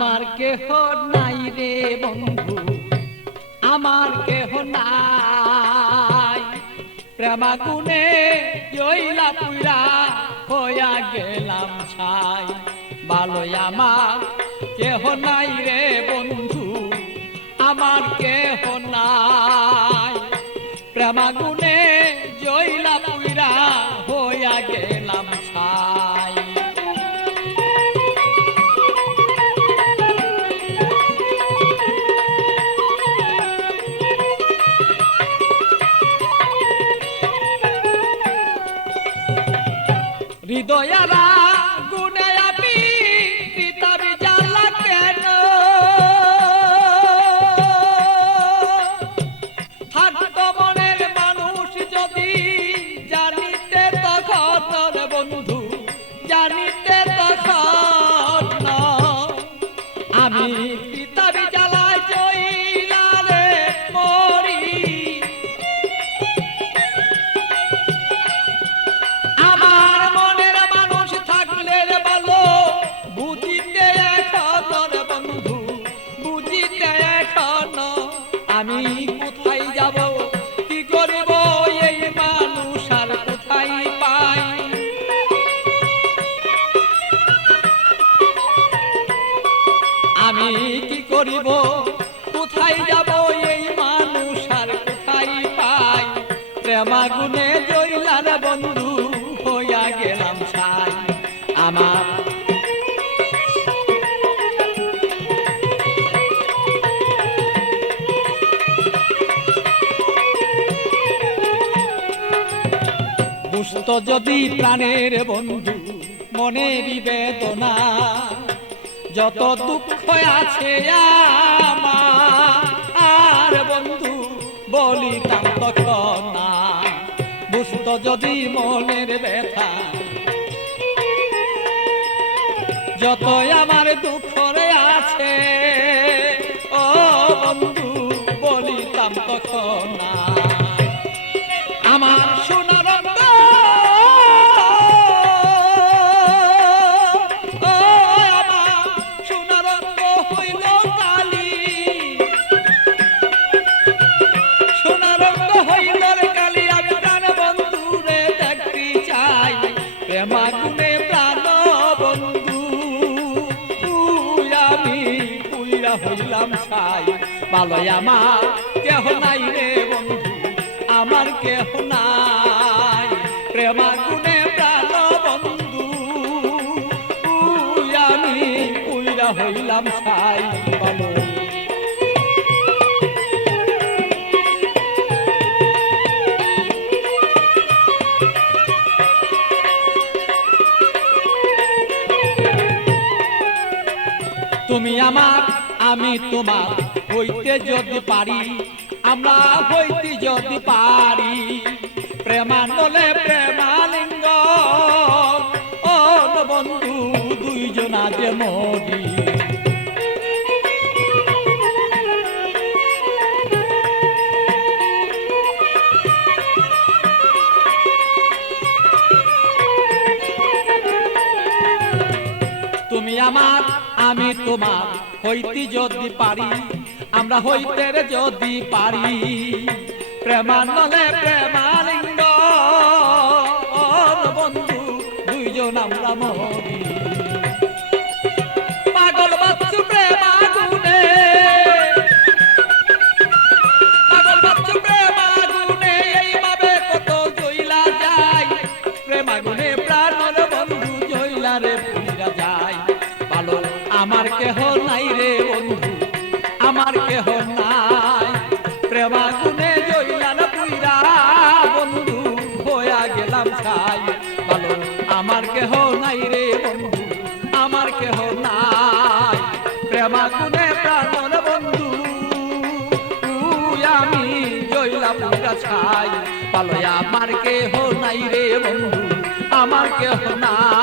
আমার কেহ নাই রে বন্ধু, আমার কেহ নাই। প্রেমাগুনে জইলা পুইরা হইয়া গেলাম ছাই। ভালোই আমার কেহ নাই রে বন্ধু, আমার কেহ নাই। প্রেমাগুনে জইলা পুইরা হইয়া গেলাম ছাই। হৃদয়ারা গুনে আমি পিতাবি জ্বালা কেন, থাকতো মনের মানুষ যদি জানিতে তখন বন্ধু, জানিতে তখন আমি পিতাবি জ্বালায় জইলা রে মরি। আমার মনের মানুষ থাকলে ভালো বুঝিতে এখন বন্ধু, বুঝিতে এখন আমি কোথায় যাব, কি করব এই মানুষ আর কোথায় পাই। আমি কি করিব, কোথায় যাব এই মানুষ আর কোথায় পাই। প্রেমাগুনে জইলার বন্ধু হইয়া গেলাম ছাই। আমার বুঝত যদি প্রাণের বন্ধু মনের বেদনা, যত দুঃখ আছে আমার বন্ধু বলিতাম তখন না। বুঝত যদি মনের ব্যথা, যত আমার দুঃখ আছে ও বন্ধু বলিতাম তখন না। আমার সোনার প্রেমাগুনে প্রাণ বন্ধু আমি পুইরা হইলাম ছাই। ভালোই আমার কেহ নাই রে বন্ধু, আমার কেহ নাই। প্রেমাগুনে প্রাণ বন্ধু আমি পুইরা হইলাম ছাই। ভালো তুমি আমার আমি তোমার হইতে যদি পারি, আমরা হইতে যদি পারি। প্রেমানলে প্রেমালিঙ্গ ও বন্ধু দুইজনা যে মরি। তুমি আমার আমি তোমার হইতে যদি পারি, আমরা হইতে যদি পারি। প্রেমানলে প্রেমালিঙ্গ বন্ধু দুইজন আমরা মরি। পাগল বাচ্চু প্রেমাগুনে, পাগল বাচ্চু প্রেমাগুনে এইভাবে কত জইলা যায়। প্রেমাগুনে প্রাণর বন্ধু জইলা রে পুইরা যায়। ভালো আমার কেহ নাই রে বন্ধু, আমার কেহ নাই। প্রেমাগুনে জইলা না পুইরা বন্ধু হইয়া গেলাম ছাই। ভালো আমার কেহ নাই রে বন্ধু, আমার কেহ নাই। প্রেমাগুনে প্রাণর বন্ধু আমি জইলা পুইরা ছাই। ভালো আমার কেহ নাই রে বন্ধু, আমার কেহ নাই।